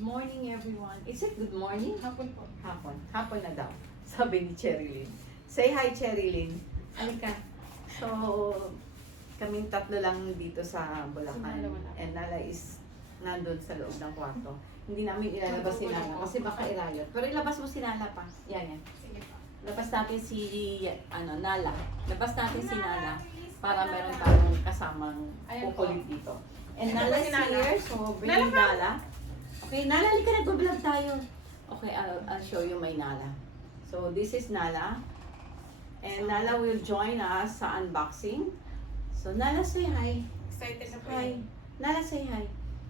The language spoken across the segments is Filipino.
morning, everyone. Is it good morning? Hapon po. Hapon. Hapon na daw. Sabi ni Cherilyn. Say hi, Cherilyn. Halika. So, kaming tatlo lang dito sa Bulacan. Si Nala wala. And Nala is nandun sa loob ng kwarto. Hindi namin ilalabas si Nala kasi baka irayot. Pero ilabas mo si Nala pa. Yan, yan. Sige po. Labas natin si Nala. Labas natin si Nala para meron tayong kasamang Ayan po. kukulit dito. And Ito Nala po is si Nala. here, so bring Nala. Okay, Nala, halika nag-vlog tayo. Okay, I'll show you my Nala. So this is Nala. And Nala will join us sa unboxing. So Nala, say hi. Excited na po Hi. yun. Nala, say hi.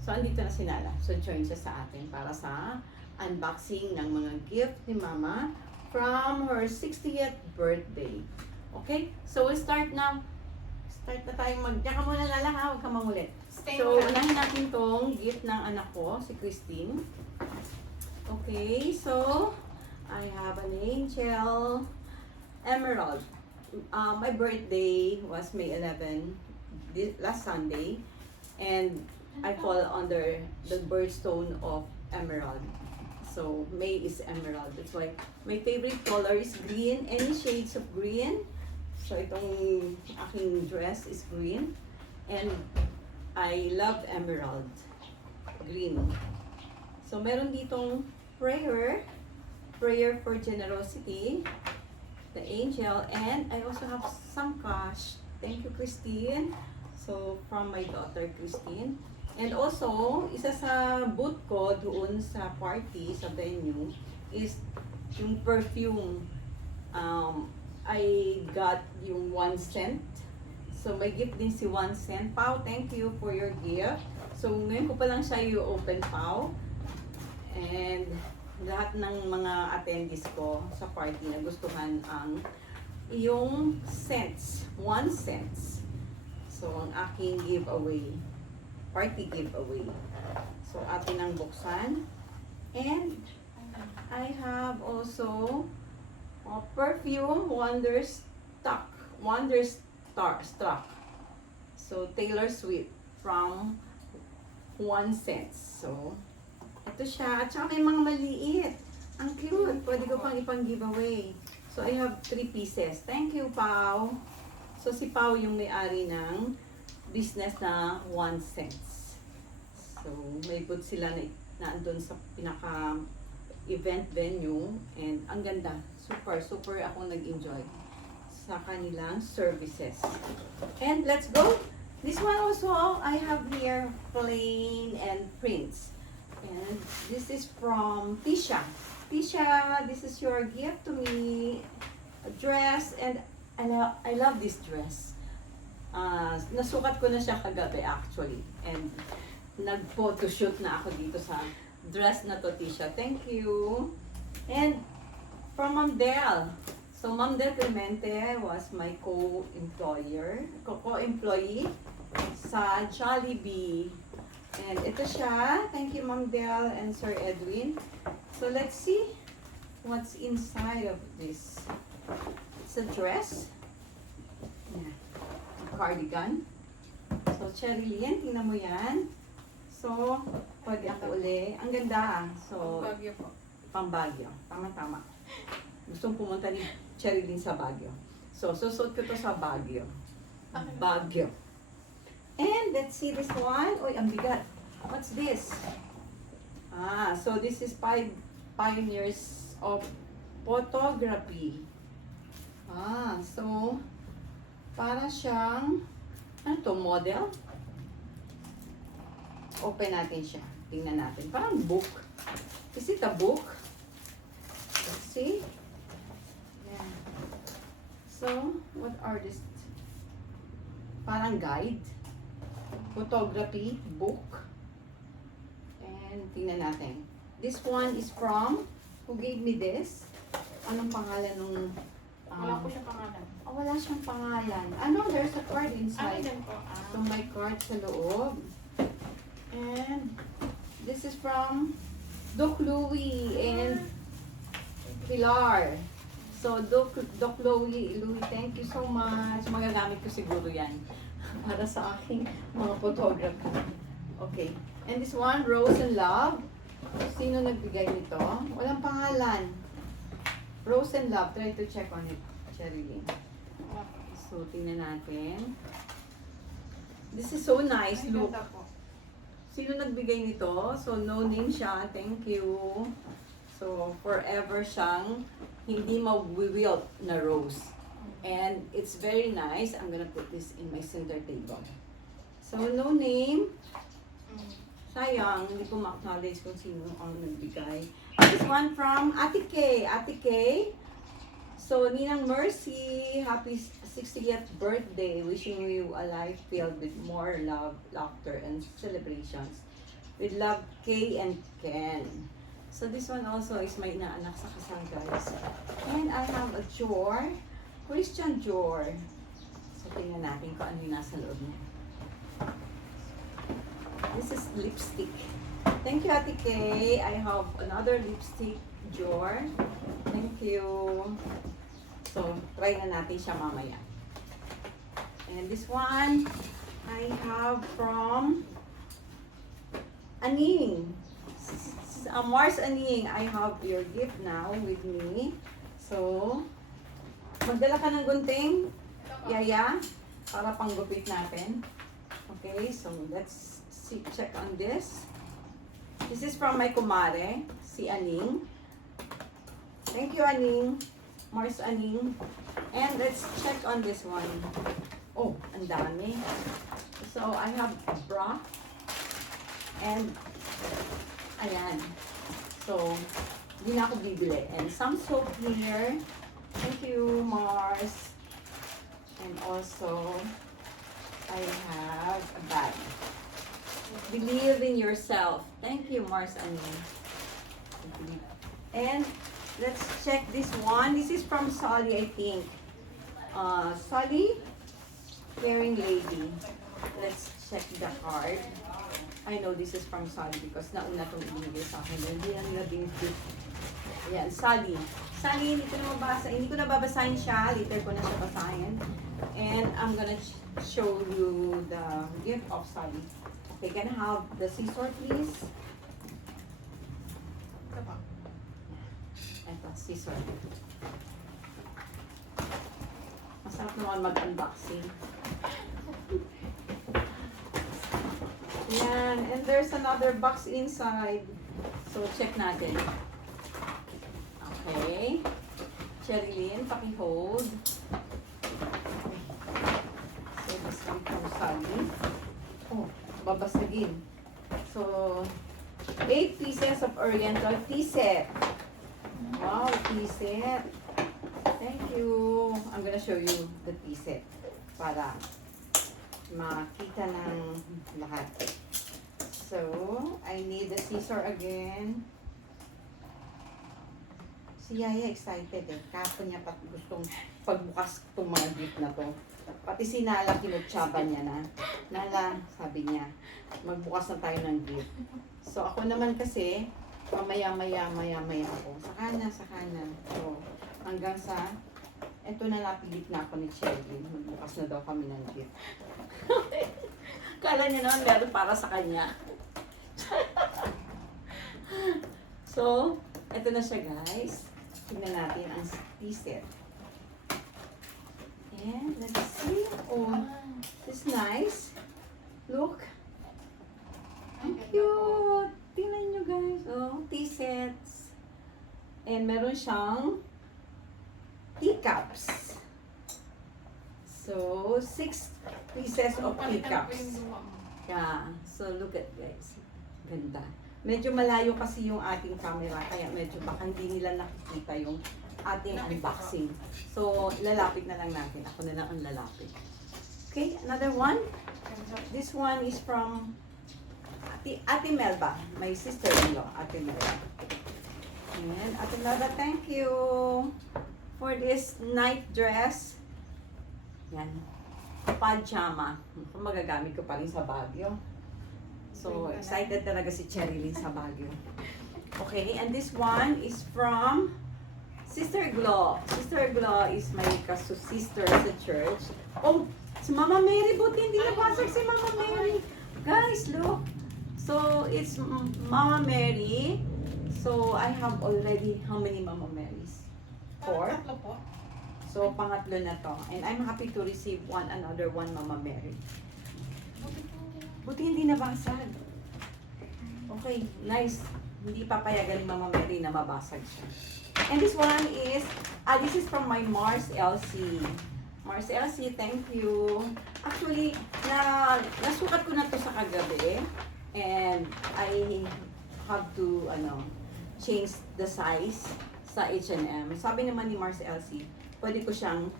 So andito na si Nala. So join siya sa atin para sa unboxing ng mga gift ni Mama from her 60th birthday. Okay? So we'll start now. Start na tayong Diyan ka muna, Nala, ha? Huwag ka mangulit. Stay So, mo lang. unahin natin tong gift ng anak ko, si Christine. Okay, so, I have an angel emerald. My birthday was May 11, last Sunday, and I fall under the birthstone of emerald. So, May is emerald. That's why my favorite color is green, any shades of green. So, itong aking dress is green. And I love emerald green. So, meron ditong prayer for generosity, the angel, and I also have some cash. Thank you, Christine. So, from my daughter, Christine. And also, isa sa boot ko doon sa party, sa venue, is yung perfume. I got yung 1 cent. So, may gift din si 1 cent. Pao, thank you for your gift. So, ngayon ko pa lang siya i-open, Pao. And lahat ng mga attendees ko sa party na gustuhan ang iyong cents, 1 cents. So, ang aking giveaway, party giveaway. So, atin ang buksan. And I have also perfume Wonderstruck. So, Taylor Swift from 1 cent. So, ito siya. At saka may mga maliit. Ang cute. Pwede ko pang ipang-giveaway. So, I have 3 pieces. Thank you, Pao. So, si Pao yung may-ari ng business na 1 cent. So, may booth sila na andun sa pinaka-event venue. And ang ganda. Super ako nag-enjoy sa kanilang services. And let's go! This one also, I have here plain and prints. And this is from Tisha. Tisha, this is your gift to me. A dress, and I love this dress. Nasukat ko na siya kagabi actually. And nag-photoshoot na ako dito sa dress na to, Tisha. Thank you. And from Ma'am Del. So, Ma'am Del Clemente was my co-employee sa Jollibee. And ito siya. Thank you, Ma'am Del and Sir Edwin. So, let's see what's inside of this. It's a dress. Yeah. A cardigan. So, Cherilyn, tingnan mo yan. So, pwede ako uli. Ang ganda. So, Bagyo po. pang Baguio. Tama-tama. Gustong pumunta ni Cherilyn sa Baguio. So, susot ko to sa Baguio. Baguio. And let's see this one. Uy, ang bigat. What's this? So this is 5 pioneers of photography. So, para siyang, ano to, model? Open natin siya. Tingnan natin. Parang book. Is it a book? Let's see. Yeah. So, what are this? Parang guide. Photography book. And tingnan natin. This one is from, who gave me this? Anong pangalan nung... Wala po siya pangalan. Wala siyang pangalan. Ano, there's a card Ano inside. din po? So, may card sa loob. And this is from Doc Louie and Pilar. So, Doc Louie, thank you so much. Magagamit ko siguro yan para sa aking mga photography. Okay. And this one, Rose and Love. Sino nagbigay nito? Walang pangalan. Rose and Love. Try to check on it, Cherilyn. So, tingnan natin. This is so nice. Ay, Look. ganda po. Sino nagbigay nito? So, no name siya. Thank you. So, forever siyang hindi ma-wilt na rose. And it's very nice. I'm gonna put this in my center table. So, no name. Sayang, hindi ko ma-acknowledge kung sino ang nagbigay. This one from Ate Kay. Ate Kay. So, Ninang Mercy, happy 60th birthday. Wishing you a life filled with more love, laughter, and celebrations. With love, Kay and Ken. So, this one also is may inaanak sa kasal, guys. And I have a Jor. Christian Jor. So, tingnan natin kung ano yung nasa loob niya. This is lipstick. Thank you, Ate Kay. I have another lipstick, Jor. Thank you. So, try na natin siya mamaya. And this one, I have from Aning. Mars Aning, I have your gift now with me. So, magdala ka ng gunting, Yaya, para panggupit natin. Okay, so let's see, check on this. This is from my kumare, si Aning. Thank you, Aning. Mars Aning. And let's check on this one. Oh, ang dami. So, I have a bra. And, ayan. So, hindi na ako bibili. And some soap here. Thank you, Mars. And also, I have a bag. Believe in yourself. Thank you, Mars Aning. And let's check this one. This is from Solly, I think. Solly, caring lady. Let's check the card. I know this is from Solly because nauna itong ibigay sa akin. Hindi na nila binigay. Ayan, Solly. Solly, hindi ko na mabasa. Hindi ko na babasahin siya. Later ko na siya basahin. And I'm gonna show you the gift of Solly. Okay, can I have the scissor, please? Ito po. Ito, scissor. Masarap naman mag-unboxing. Yan. And there's another box inside. So, check natin. Okay. Cherilyn, paki-hold. So, this one from Sally. Oh, babasagin. So, 8 pieces of Oriental tea set. Wow, tea set. Thank you. I'm gonna show you the tea set para makita ng lahat. So, I need the scissor again. Si Yaya excited eh. Kapon niya gustong pagbukas itong mga gift na to. Pati si Nala kinutsaban niya na. Nala, sabi niya, magbukas na tayo ng gift. So, ako naman kasi, maya ako. Saka na. So, hanggang sa, eto na napilit na ako ni Cherilyn. Magbukas na daw kami ng gift. Kala niya naman meron para sa kanya. So, eto na siya guys. Tingnan natin ang tea set. And let's see. Oh, this is nice. Look. Ang cute. Tingnan nyo guys. Oh, tea sets. And meron siyang teacups. So, 6 pieces of teacups. Yeah. So, look at guys. Ganda. Medyo malayo kasi yung ating camera, kaya medyo baka hindi nila nakikita yung ating unboxing. So, lalapit na lang natin. Ako na lang ang lalapit. Okay, another one. This one is from Ate Melba, my sister-in-law, Ate Melba. And Ate Melba, thank you for this night dress. Yan. Pajama. Magagamit ko pa rin sa Baguio. So, excited talaga si Cherilyn sa Baguio. Okay, and this one is from Sister Glo. Sister Glo is my sister sa church. Oh, si Mama Mary, buti hindi nabasag si Mama Mary. Guys, look. So, it's Mama Mary. So, I have already, how many Mama Marys? 4. Tatlo po. So, pangatlo na to. And I'm happy to receive another one Mama Mary. Buti hindi nabasag. Okay, nice. Hindi papayagan ni Mama Mary na mabasag siya. And this one is, this is from my Mars LC. Mars LC, thank you. Actually, nasukat ko na to sa kagabi. And I have to, change the size sa H&M. Sabi naman ni Mars LC, pwede ko siyang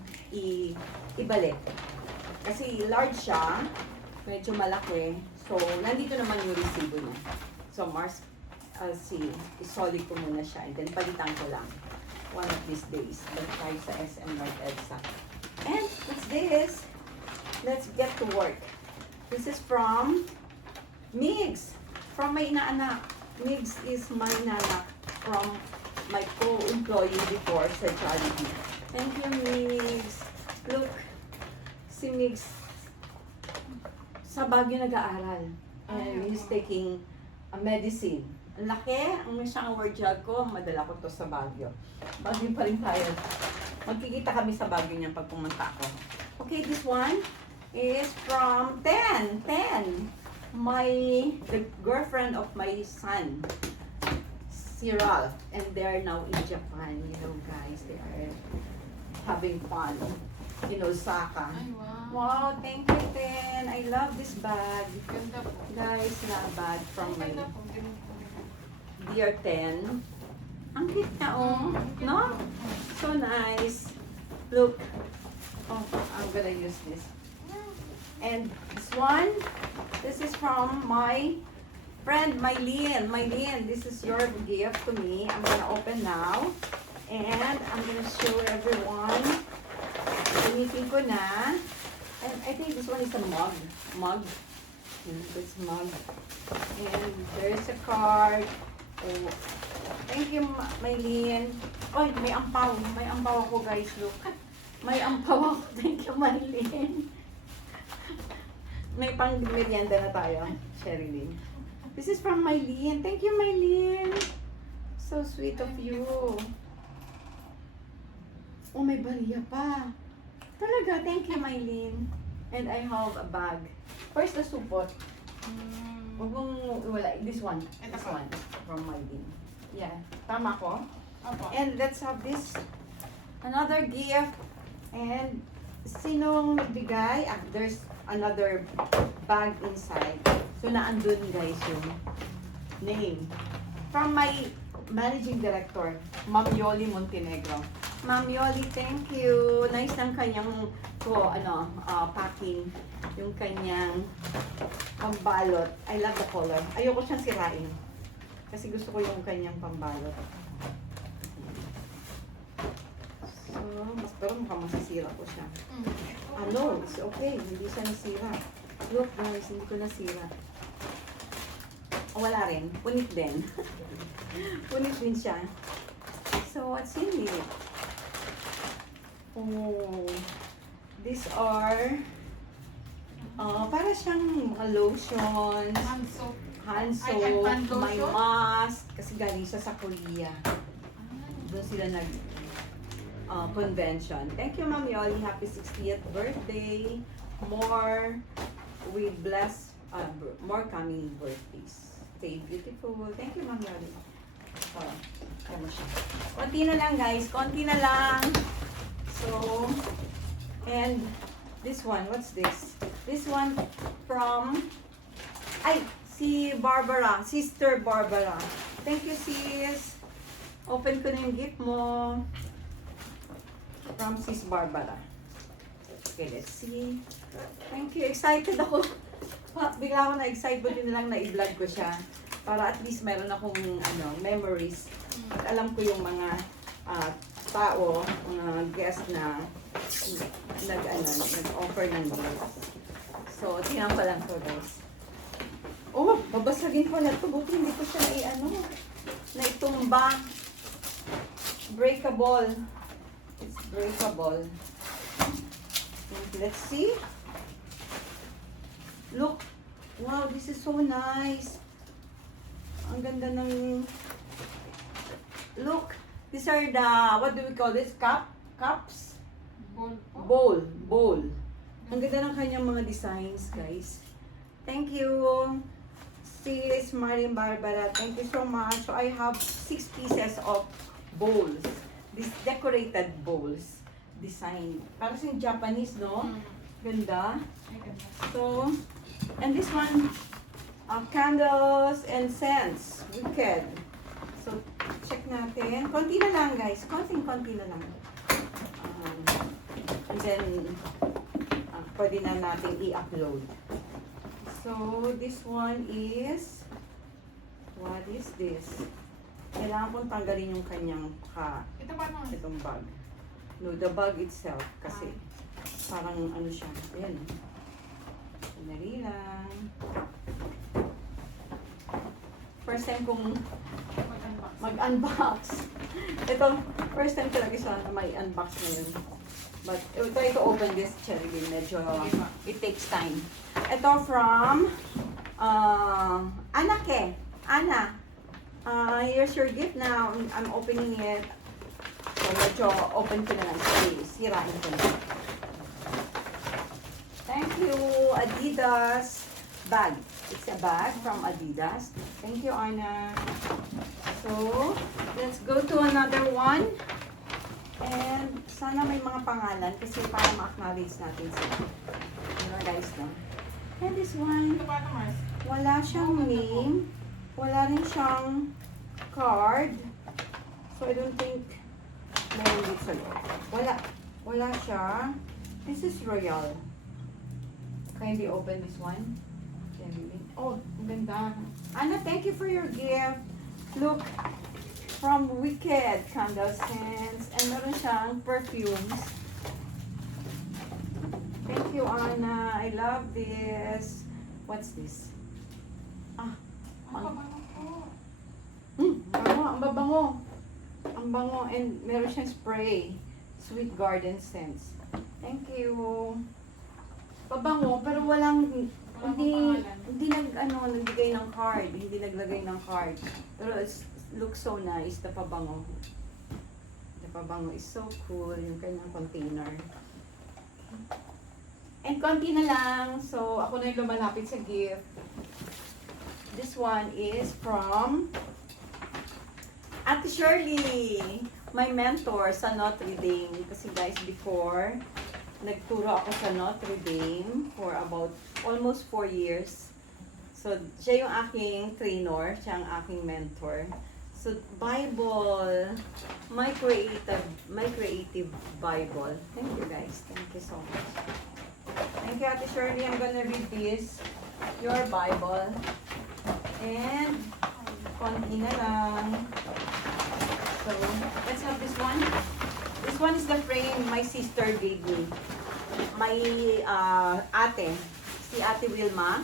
ibalik. Kasi large siya, medyo malaki. So, nandito naman yung resibo niya. So, Mars LC, isolid ko muna siya. And then, palitan ko lang. One of these days. But tayo sa SM North EDSA. And, what's this? Let's get to work. This is from Migs. From my inaanak. Migs is my inaanak from my co-employee before sa Charity. Thank you, Migs. Look, si Migs sa Baguio nag-aaral. And he's taking a medicine. Ang laki, ang siyang award jug ko, madala ko to sa Baguio. Baguio pa rin tayo. Magkikita kami sa Baguio niyan pag pumunta ako. Okay, this one is from 10. The girlfriend of my son, si Ralph, and they're now in Japan. You know, guys, they are having fun in Osaka. Ay, wow. Wow, thank you, Ten. I love this bag. Ganda po. Guys, na bag from my Ganda po. Ganda po. dear Ten. Ang cute na, oh. No? So nice. Look. Oh, I'm gonna use this. And this one, this is from my friend, Mylene. Mylene, this is your gift to me. I'm gonna open now. And I'm gonna show everyone. Gamitin ko na. And I think this one is a mug. This mug. And there's a card. Oh, thank you, Mylene. Oy, may ampaw. May ampaw ako, guys. Look. May ampaw ako. Thank you, Mylene. May pang-merienda na tayo, Sherilyn. This is from Mylene. Thank you, Mylene. So sweet of you. Oh, may bariya pa. Talaga, thank you, Mylene. And I have a bag. Where's the supot? Huwag mong wala. This one. Ito This po. one. From Mylene. Yeah. Tama ko? Opo. And let's have this. Another gift. And sinong nagbigay? There's another bag inside. So, naandun guys yung name. From my managing director, Ma'am Yoli Montenegro. Ma'am Yoli, thank you. Nice ng kanyang packing. Yung kanyang pambalot. I love the color. Ayoko siyang sirain. Kasi gusto ko yung kanyang pambalot. So, pero mukhang masisira ko siya. No, it's okay. Hindi siya nasira. Look guys, hindi ko nasira. Wala rin. Punit din. Punit din siya. So, what's in it? Oh, these are para siyang mga lotions, Hand soap. hand Ay, soap, hand lotion? may mask, kasi galing siya sa Korea. Doon sila nag convention. Thank you, Ma'am Yoli. Happy 60th birthday. More, we bless more coming birthdays. Stay beautiful. Thank you, Ma'am Yoli. Ano siya? Konti na lang, guys. Konti na lang. So, and this one, what's this? This one from, si Barbara, Sister Barbara. Thank you, sis. Open ko na yung gift mo. From Sis Barbara. Okay, let's see. Thank you. Excited ako. Bigla ako na-excite. Buti na lang na-i-vlog ko siya. Para at least meron akong memories. At alam ko yung mga tao, mga guest na nag-offer ng gifts. So, tingnan ko lang to, guys. Oh, babasagin pala ito. Buti hindi ko siya naitumba. Breakable. It's breakable. And let's see. Look. Wow, this is so nice. Ang ganda ng... Look, these are the, what do we call this? Cups? Bowl po. Bowl. Ang ganda ng kanyang mga designs, guys. Thank you, sis Marin Barbara. Thank you so much. So I have 6 pieces of bowls. These decorated bowls. Design. Parang sa Japanese, no? Ganda. Ay, ganda. So, and this one, candles and scents. Wicked. So, check natin. Konti na lang, guys. Konti na lang. And then, pwede na natin i-upload. So, this one is, what is this? Kailangan kong tanggalin yung kanyang Ito pa naman. itong bag. No, the bag itself. Kasi, parang ano siya. Ayan. Sandali lang. First time kong Mag-unbox. mag-unbox. Ito, first time talaga siya na may unbox ngayon. But, I will try to open this cherry bean. Medyo, it takes time. Ito from, Anna Ke. Anna, here's your gift now. I'm opening it. So, medyo open ko na lang. Sirain ko na. Thank you, Adidas bag. It's a bag from Adidas. Thank you, Anna. So, let's go to another one. And sana may mga pangalan kasi para ma-acknowledge natin sila. Diba guys, no? And this one, Ito pa naman. wala siyang name. Wala rin siyang card. So, I don't think meron dito sa loob. Wala siya. This is Royal. Kindly open this one. Oh, ang ganda. Anna, thank you for your gift. Look, from Wicked Candle Scents. And meron siyang perfumes. Thank you, Anna. I love this. What's this? Ang pabango po. Bango. Ang babango. Ang bango. And meron siyang spray. Sweet Garden Scents. Thank you. Pabango, pero hindi nagbigay ng card. Hindi naglagay ng card. Pero it looks so nice, the pabango. The pabango is so cool, yung kanyang container. And konti na lang, so ako na yung lumalapit sa gift. This one is from Ate Shirley, my mentor sa Notre Dame. Kasi guys, before, nagturo ako sa Notre Dame for about almost 4 years. So, siya yung aking trainer, siya ang aking mentor. So, Bible, my creative Bible. Thank you guys. Thank you so much. Thank you, Ate Shirley. I'm gonna read this, your Bible. And, konti na lang. So, let's have this one. This one is the frame my sister gave me. My ate, si Ate Wilma.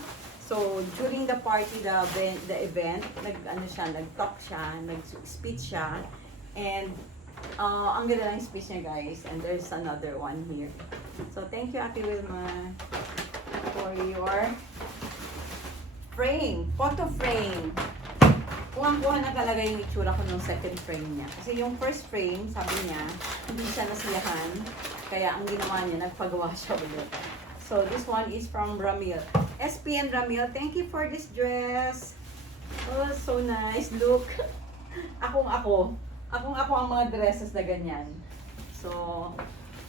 So, during the party, the event, nag-talk siya, nag-speech siya. And, ang ganda ng speech niya, guys. And there's another one here. So, thank you, Ate Wilma, for your frame, photo frame. Kuha na talaga yung itsura ko ng second frame niya. Kasi yung first frame, sabi niya, hindi siya nasiyahan. Kaya ang ginawa niya, nagpagawa siya ulit. So, this one is from Ramil. SPN Ramil, thank you for this dress. Oh, so nice. Look. Akong-ako ang mga dresses na ganyan. So,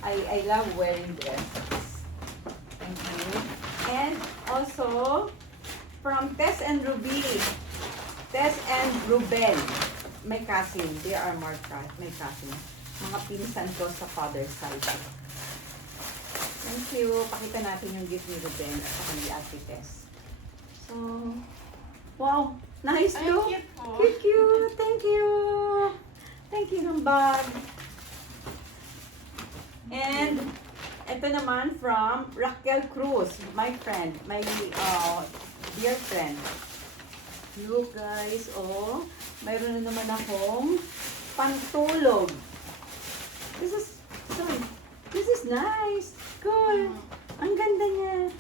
I love wearing dresses. Thank you. And also, from Tess and Ruby. Tess and Ruben. My cousin. They are my cousin. Mga pinsan ko sa father's side. Thank you. Pakita natin yung gift ni Ruben at saka ni Ate Tess. So, wow. Nice Ay, too. cute po. Cute. Thank you. Thank you ng bag. And, ito naman from Raquel Cruz, my friend, my dear friend. Look guys, oh, mayroon na naman akong pantulog. This is nice. Cool. Ang ganda niya.